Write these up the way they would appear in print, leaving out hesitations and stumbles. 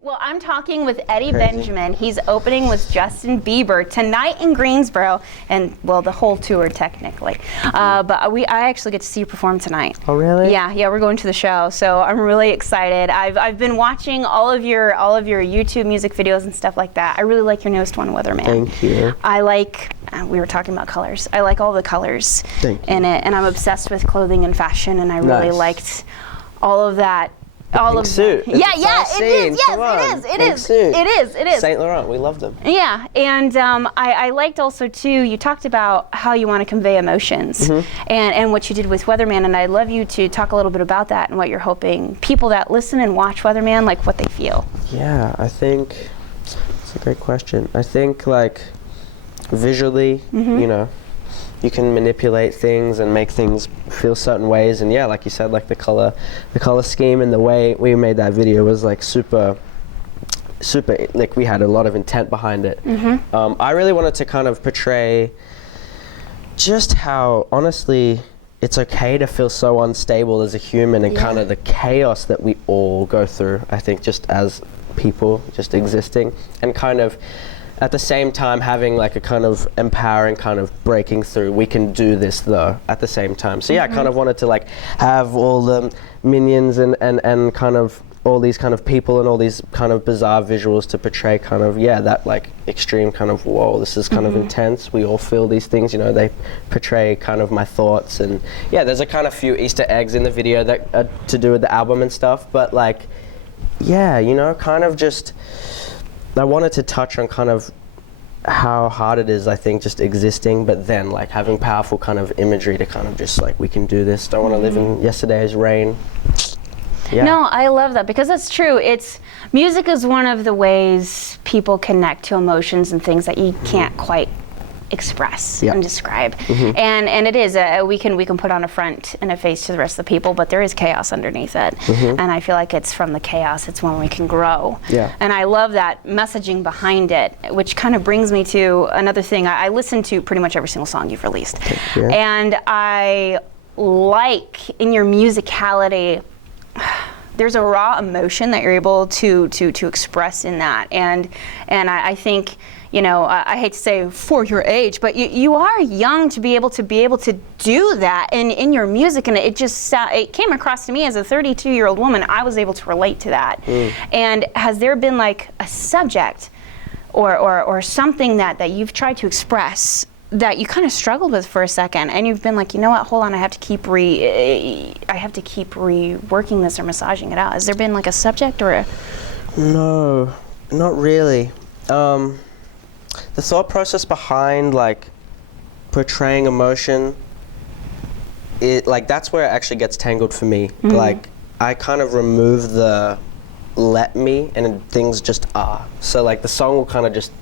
Well, I'm talking with Eddie Benjamin. He's opening with Justin Bieber tonight in Greensboro, and well, the whole tour technically. But I actually get to see you perform tonight. Oh, really? Yeah, we're going to the show, so I'm really excited. I've been watching all of your YouTube music videos and stuff like that. I really like your newest one, Weatherman. Thank you. I like. We were talking about colors. I like all the colors in it, and I'm obsessed with clothing and fashion, and I really liked all of that. Pink suit. Yeah, it is. Yes, it is. Saint Laurent, we love them. Yeah, and I liked also too. You talked about how you want to convey emotions, and what you did with Weatherman, and I'd love you to talk a little bit about that and what you're hoping people that listen and watch Weatherman, like what they feel. Yeah, I think it's a great question. I think like visually, you know, you can manipulate things and make things feel certain ways, and yeah, like you said, like the color scheme and the way we made that video was like super, like we had a lot of intent behind it. I really wanted to kind of portray just how honestly it's okay to feel so unstable as a human, and kind of the chaos that we all go through, I think, just as people just existing, and kind of at the same time having like a kind of empowering kind of breaking through. We can do this though at the same time. So yeah, I kind of wanted to like have all the minions and kind of all these kind of people and all these kind of bizarre visuals to portray kind of, yeah, that like extreme kind of, whoa, this is kind of intense. We all feel these things, you know, they portray kind of my thoughts. And yeah, there's a kind of few Easter eggs in the video that are to do with the album and stuff. But like, yeah, you know, kind of just, I wanted to touch on kind of how hard it is, I think, just existing, but then like having powerful kind of imagery to kind of just like, we can do this. Don't want to live in yesterday's rain. Yeah. No, I love that, because that's true. Music is one of the ways people connect to emotions and things that you can't quite express and describe. And it is we can put on a front and a face to the rest of the people, but there is chaos underneath it. And I feel like it's from the chaos it's when we can grow. And I love that messaging behind it, which kind of brings me to another thing. I listen to pretty much every single song you've released, and I like in your musicality there's a raw emotion that you're able to express in that, and I think, you know, I hate to say for your age, but you are young to be able to do that in your music, and it came across to me as a 32-year-old woman. I was able to relate to that. And has there been like a subject or something that you've tried to express that you kind of struggled with for a second, and you've been like, you know what, hold on, I have to keep reworking this or massaging it out? Has there been like a subject or a? No, not really. The thought process behind like portraying emotion, that's where it actually gets tangled for me. Like I kind of remove the let me, and things just are. So like the song will kind of just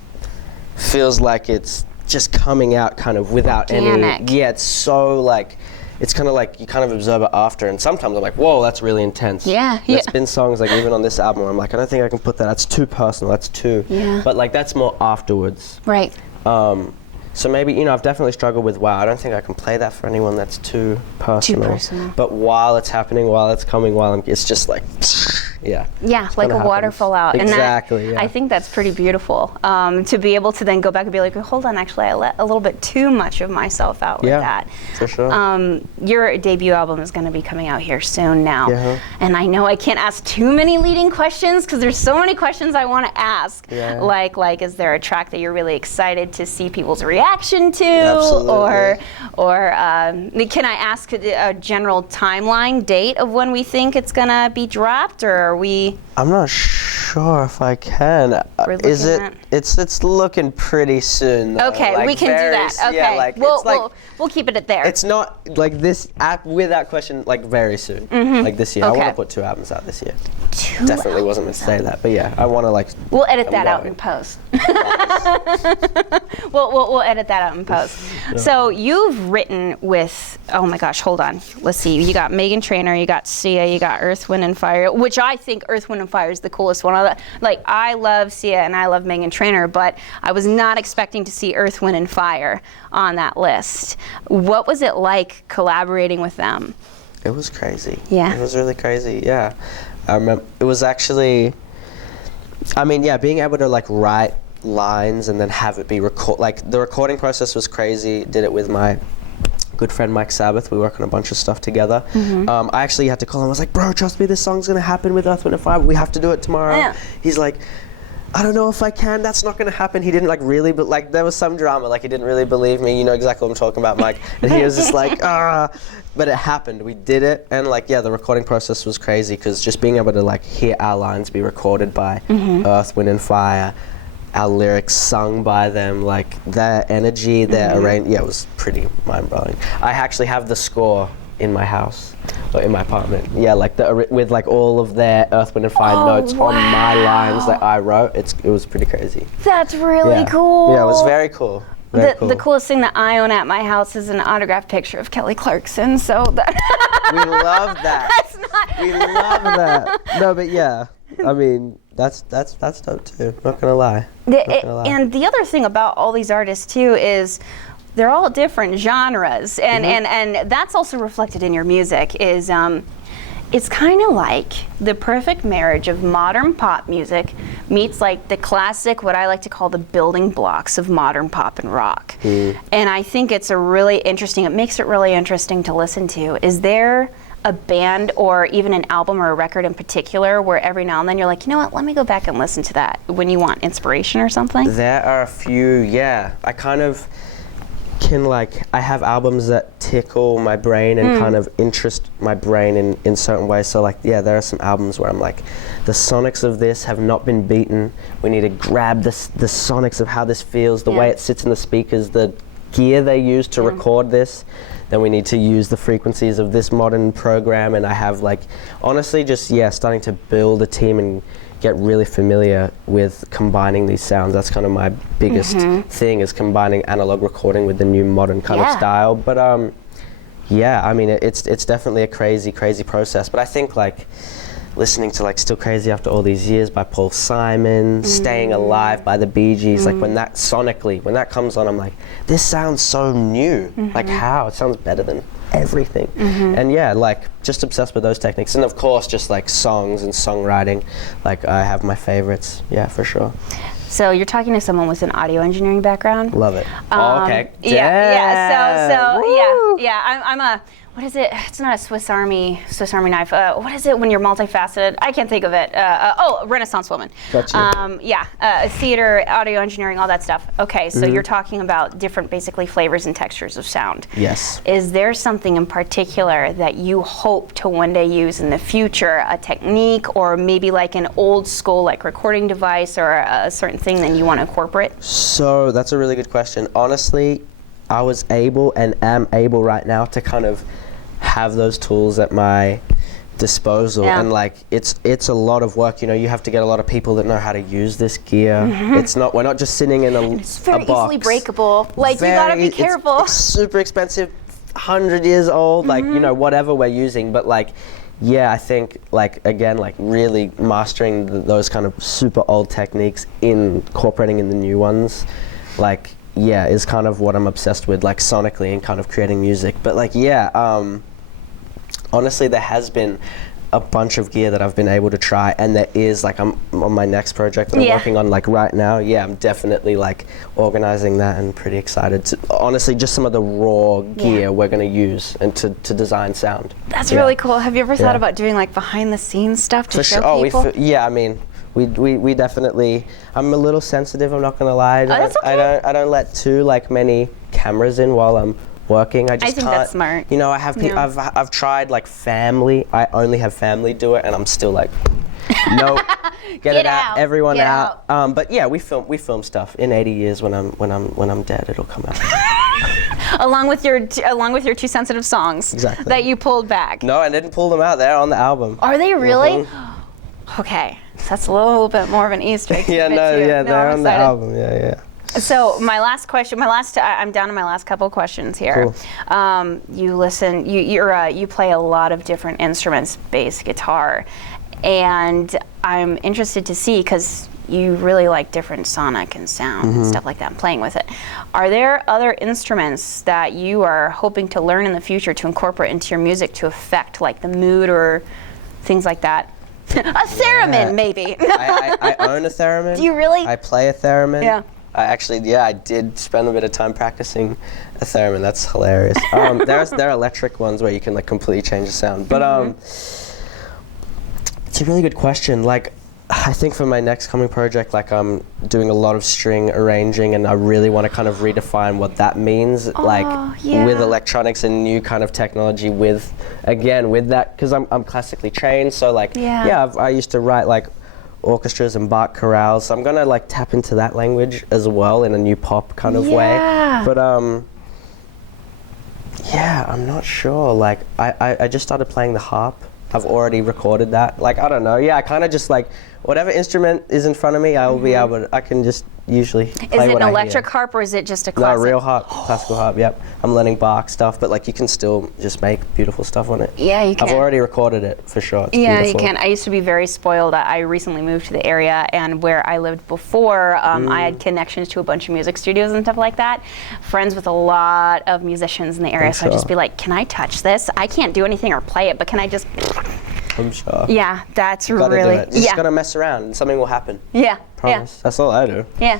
feels like it's just coming out kind of without organic. It's so like, it's kind of like you kind of observe it after, and sometimes I'm like, whoa, that's really intense. There's been songs like even on this album where I'm like, I don't think I can put that, that's too personal, that's too, but like that's more afterwards. Right. So maybe, you know, I've definitely struggled with, wow, I don't think I can play that for anyone, that's too personal. But while it's happening, while it's coming, it's just like, like a waterfall out. Exactly. And I think that's pretty beautiful, to be able to then go back and be like, hold on, actually I let a little bit too much of myself out with that. For sure. Your debut album is going to be coming out here soon now, and I know I can't ask too many leading questions because there's so many questions I want to ask. Like, is there a track that you're really excited to see people's reaction to? Absolutely. Or can I ask a general timeline date of when we think it's going to be dropped, or are we? I'm not sure if I can. Is it? It's looking pretty soon, though. Okay, like we can do that. Okay, we'll keep it at there. It's not like this with that question, like very soon, like this year. I want to put 2 albums out this year. Definitely wasn't meant to say that, but yeah, I want to like. We'll edit that out in post. We'll edit that out in post. So you've written with, oh my gosh, hold on. Let's see. You got Meghan Trainor, you got Sia, you got Earth, Wind and Fire, which I think Earth, Wind and Fire is the coolest one. Like, I love Sia and I love Meghan Trainor, but I was not expecting to see Earth, Wind and Fire on that list. What was it like collaborating with them? It was crazy. Yeah. It was really crazy, yeah. I remember, it was actually, I mean, yeah, being able to like write lines and then have it be like the recording process was crazy. Did it with my good friend Mike Sabbath. We work on a bunch of stuff together. I actually had to call him. I was like, bro, trust me, this song's gonna happen with Earth, Wind & Fire. We have to do it tomorrow. Yeah. He's like, I don't know if I can. That's not gonna happen. He didn't like really, but like there was some drama. Like he didn't really believe me. You know exactly what I'm talking about, Mike. And he was just like, ah. But it happened. We did it, and like yeah, the recording process was crazy because just being able to like hear our lines be recorded by Earth, Wind & Fire, our lyrics sung by them, like their energy, their arrangement, yeah, it was pretty mind-blowing. I actually have the score in my house, or in my apartment. Yeah, like with like all of their Earth, Wind & Fire notes on my lines that I wrote. It was pretty crazy. That's really cool. Yeah, it was very cool. The coolest thing that I own at my house is an autographed picture of Kelly Clarkson. So that we love that. We love that. No, but yeah, I mean that's dope too. Not gonna lie. And the other thing about all these artists too is they're all different genres, and that's also reflected in your music. Is it's kind of like the perfect marriage of modern pop music meets like the classic, what I like to call the building blocks of modern pop and rock. And I think it's it makes it really interesting to listen to. Is there a band or even an album or a record in particular where every now and then you're like, you know what, let me go back and listen to that when you want inspiration or something? There are a few, yeah. I kind of I have albums that tickle my brain and kind of interest my brain in certain ways. So like, yeah, there are some albums where I'm like, the sonics of this have not been beaten. We need to grab the sonics of how this feels, the way it sits in the speakers, the gear they use to record this. Then we need to use the frequencies of this modern program. And I have like, honestly, just, yeah, starting to build a team and get really familiar with combining these sounds. That's kind of my biggest thing, is combining analog recording with the new modern kind of style. But yeah, I mean, it's definitely a crazy process. But I think like listening to like Still Crazy After All These Years by Paul Simon, Staying Alive by the Bee Gees, like when that sonically, when that comes on, I'm like, this sounds so new. Like how? It sounds better than everything. And yeah, like just obsessed with those techniques. And of course, just like songs and songwriting, like I have my favorites, yeah, for sure. So you're talking to someone with an audio engineering background? Love it. Okay. I'm a, what is it? It's not a Swiss Army knife. What is it when you're multifaceted? I can't think of it. Renaissance woman. Gotcha. Theater, audio engineering, all that stuff. Okay, so you're talking about different basically flavors and textures of sound. Yes. Is there something in particular that you hope to one day use in the future, a technique or maybe like an old school like recording device or a certain thing that you want to incorporate? So that's a really good question. Honestly, I was able and am able right now to kind of have those tools at my disposal, and like it's a lot of work. You know, you have to get a lot of people that know how to use this gear. We're not just sitting in it's very a box. Easily breakable. Like you gotta be careful. It's super expensive, 100 years old. Like you know, whatever we're using, but like. Yeah, I think like again, like really mastering those kind of super old techniques, incorporating in the new ones, like yeah, is kind of what I'm obsessed with, like sonically and kind of creating music. But like yeah, honestly, there has been a bunch of gear that I've been able to try, and there is like I'm on my next project that I'm working on like right now. Yeah, I'm definitely like organizing that and pretty excited to honestly just some of the raw gear we're gonna use and to design sound. That's really cool. Have you ever thought about doing like behind the scenes stuff to show people? I mean, we definitely. I'm a little sensitive. I'm not gonna lie. That's okay. I don't let too like many cameras in while I'm working. I just think can't. That's smart. You know, I have I've tried like family. I only have family do it, and I'm still like, nope. Get it out. Everyone out. But yeah, we film stuff. In 80 years, when I'm dead, it'll come out. along with your two sensitive songs. Exactly. That you pulled back. No, I didn't pull them out. They're on the album. Are they really? Okay, so that's a little bit more of an Easter egg. They're on the album. Yeah. So my last question, I'm down to my last couple of questions here. Cool. You play a lot of different instruments, bass, guitar, and I'm interested to see, because you really like different sonic and sound and stuff like that, and playing with it. Are there other instruments that you are hoping to learn in the future to incorporate into your music to affect like the mood or things like that? A theremin, maybe. I own a theremin. Do you really? I play a theremin. Yeah. I did spend a bit of time practicing a theremin. That's hilarious. There are electric ones where you can like completely change the sound. But it's a really good question. Like, I think for my next coming project, like I'm doing a lot of string arranging, and I really want to kind of redefine what that means, with electronics and new kind of technology. With that, because I'm classically trained, so like I used to write like orchestras and Bach chorales, so I'm gonna like tap into that language as well in a new pop kind of way. But I'm not sure. Like I just started playing the harp. I've already recorded that. Like, I don't know. Yeah, I kind of just like whatever instrument is in front of me, I will be able to, I can just usually play. Is it an electric harp or is it just a classic? No, real harp, classical harp, yep. I'm learning Bach stuff, but like you can still just make beautiful stuff on it. Yeah, you can. I've already recorded it for sure. It's beautiful. beautiful. You can. I used to be very spoiled. I recently moved to the area, and where I lived before, I had connections to a bunch of music studios and stuff like that. Friends with a lot of musicians in the area, so I'd just be like, can I touch this? I can't do anything or play it, but can I just... I'm sure. Yeah, that's gotta really... do it. You just gotta mess around and something will happen. Yeah. Promise. That's all I do. Yeah.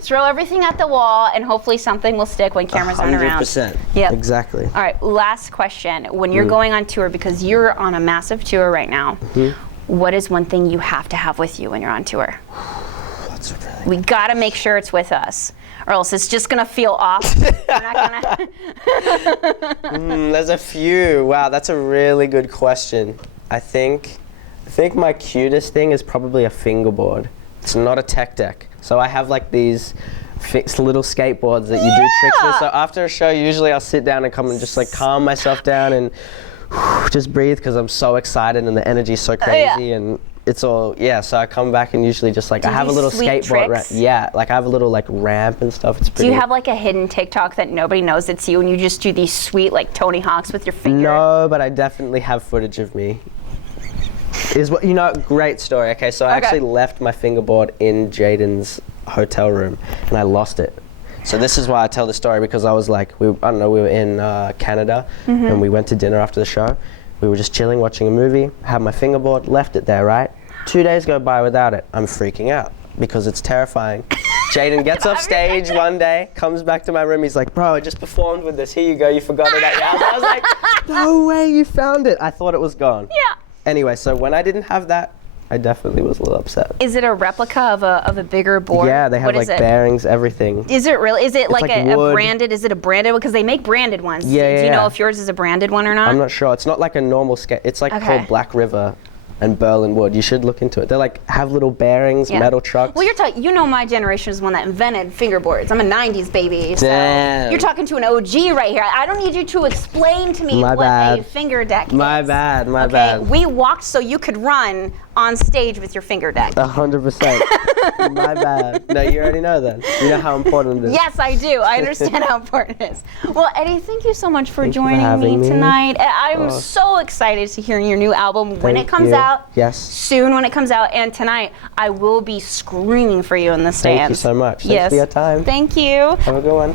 Throw everything at the wall and hopefully something will stick when cameras aren't around. 100%. Yeah. Exactly. All right, last question. When you're going on tour, because you're on a massive tour right now, what is one thing you have to have with you when you're on tour? That's really We gotta make sure it's with us, or else it's just gonna feel off. We're not gonna... There's a few. Wow, that's a really good question. I think my cutest thing is probably a fingerboard. It's not a tech deck. So I have like these fixed little skateboards that you do tricks with. So after a show, usually I'll sit down and come and just like calm myself down and just breathe, because I'm so excited and the energy's so crazy and it's all, so I come back and usually just like, I have a little skateboard ramp. Like I have a little like ramp and stuff. It's pretty. Do you have like a hidden TikTok that nobody knows it's you and you just do these sweet like Tony Hawks with your finger? No, but I definitely have footage of me. Great story. Okay, so I actually left my fingerboard in Jaden's hotel room and I lost it. So this is why I tell the story, because I was like, we were in Canada and we went to dinner after the show. We were just chilling, watching a movie, had my fingerboard, left it there, right? 2 days go by without it. I'm freaking out because it's terrifying. Jaden gets off stage one day, comes back to my room, he's like, bro, I just performed with this, here you go, you forgot it at your house. I was like, no way, you found it. I thought it was gone. Yeah. Anyway, so when I didn't have that, I definitely was a little upset. Is it a replica of a bigger board? Yeah, they have like bearings, everything. Is it really? Is it like a wood. branded? Is it a branded one? Because they make branded ones. Yeah, Do you know if yours is a branded one or not? I'm not sure. It's not like a normal skate. It's like called Black River and Berlin wood. You should look into it. They're like, have little bearings, metal trucks. Well, you're talking, my generation is the one that invented fingerboards. I'm a 90s baby. So you're talking to an OG right here. I don't need you to explain to me a finger deck is. My bad. We walked so you could run on stage with your finger deck. 100%. My bad. No, you already know then. You know how important it is. Yes, I do. I understand how important it is. Well, Eddie, thank you so much for joining me tonight. I'm so excited to hear your new album when it comes out. Yes. Soon when it comes out. And tonight, I will be screaming for you in the stands. Thank you so much. Thanks for your time. Thank you. Have a good one.